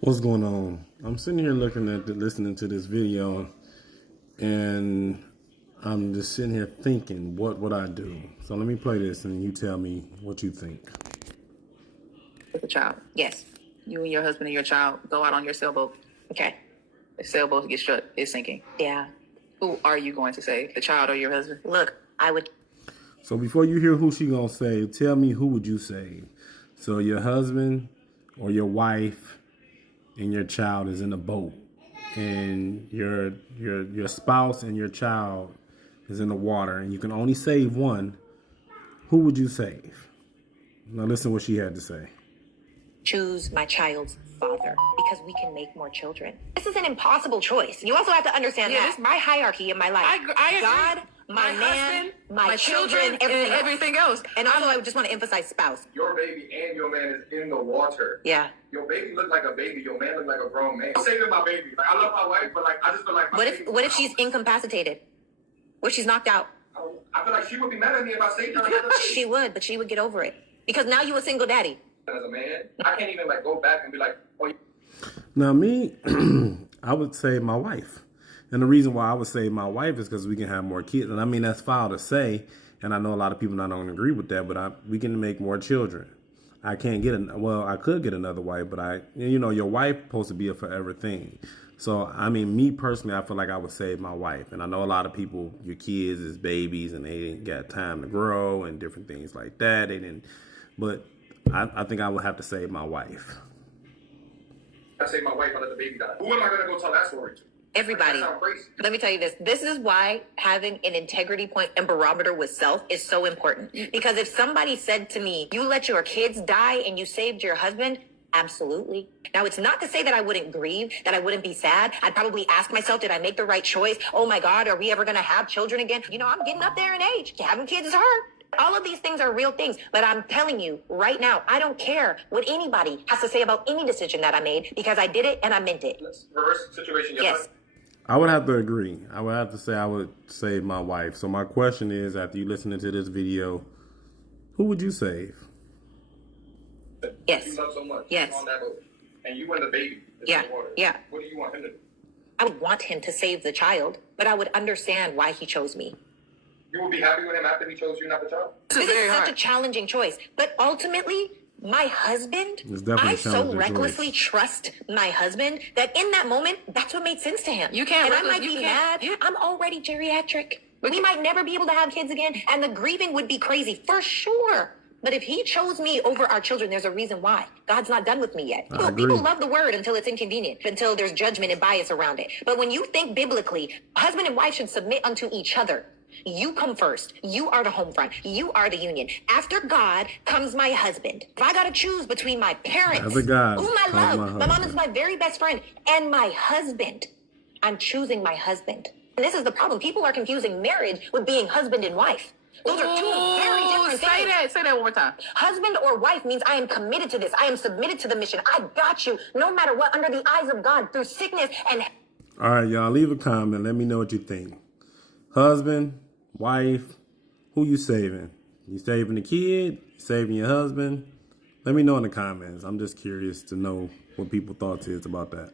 What's going on? I'm sitting here listening to this video, and I'm just sitting here thinking, what would I do? So let me play this, and you tell me what you think. With a child, yes. You and your husband and your child go out on your sailboat. Okay. The sailboat gets shut. It's sinking. Yeah. Who are you going to save? The child or your husband? Look, I would. So before you hear who she gonna save, tell me who would you save? So your husband or your wife and your child is in a boat, and your spouse and your child is in the water, and you can only save one. Who would you save? Now listen what she had to say. Choose my child's father because we can make more children. This is an impossible choice. You also have to understand that this is my hierarchy in my life. I agree. God, my man, husband, my children, everything else. And also, I just want to emphasize spouse. Your baby and your man is in the water. Yeah. Your baby look like a baby. Your man look like a grown man. I'm saving my baby. Like, I love my wife, but I just feel like my baby. What if she's incapacitated? What if she's knocked out? I feel like she would be mad at me if I saved her. She would, but she would get over it because now you a single daddy. As a man, I can't even go back and be like, oh. Now me, I would say my wife. And the reason why I would say my wife is because we can have more kids. And I mean, that's foul to say. And I know a lot of people not going to agree with that, but we can make more children. I can't I could get another wife, but your wife supposed to be a forever thing. So, I mean, me personally, I feel like I would save my wife. And I know a lot of people, your kids is babies and they didn't got time to grow and different things like that. But I think I would have to save my wife. I save my wife, I let the baby die. Who am I going to go tell that story to? Everybody. That sounds crazy. Let me tell you this. This is why having an integrity point and barometer with self is so important. Because if somebody said to me, you let your kids die and you saved your husband, absolutely. Now, it's not to say that I wouldn't grieve, that I wouldn't be sad. I'd probably ask myself, did I make the right choice? Oh my God, are we ever going to have children again? I'm getting up there in age. Having kids is hard. All of these things are real things, but I'm telling you right now, I don't care what anybody has to say about any decision that I made because I did it and I meant it. Let's reverse the situation. Yes. I would have to agree. I would have to say I would save my wife. So my question is, after you listening to this video, who would you save? Yes. You love so much. Yes. On that boat. And you and the baby. Yeah. In the water. Yeah. What do you want him to do? I would want him to save the child, but I would understand why he chose me. You will be happy with him after he chose you, not the child? This is such a challenging choice. But ultimately, my husband, I so recklessly trust my husband that in that moment, that's what made sense to him. You can't. And I might be mad. Yeah. I'm already geriatric. We might never be able to have kids again. And the grieving would be crazy for sure. But if he chose me over our children, there's a reason why. God's not done with me yet. People love the word until it's inconvenient, until there's judgment and bias around it. But when you think biblically, husband and wife should submit unto each other. You come first. You are the home front. You are the union. After God comes my husband. If I got to choose between my parents, whom I love, my mom is my very best friend, and my husband, I'm choosing my husband. And this is the problem. People are confusing marriage with being husband and wife. Those are two very different things. Say that one more time. Husband or wife means I am committed to this. I am submitted to the mission. I got you, no matter what, under the eyes of God, through sickness and... All right, y'all, leave a comment. Let me know what you think. Husband, wife, who you saving? You saving the kid? You saving your husband? Let me know in the comments. I'm just curious to know what people's thoughts is about that.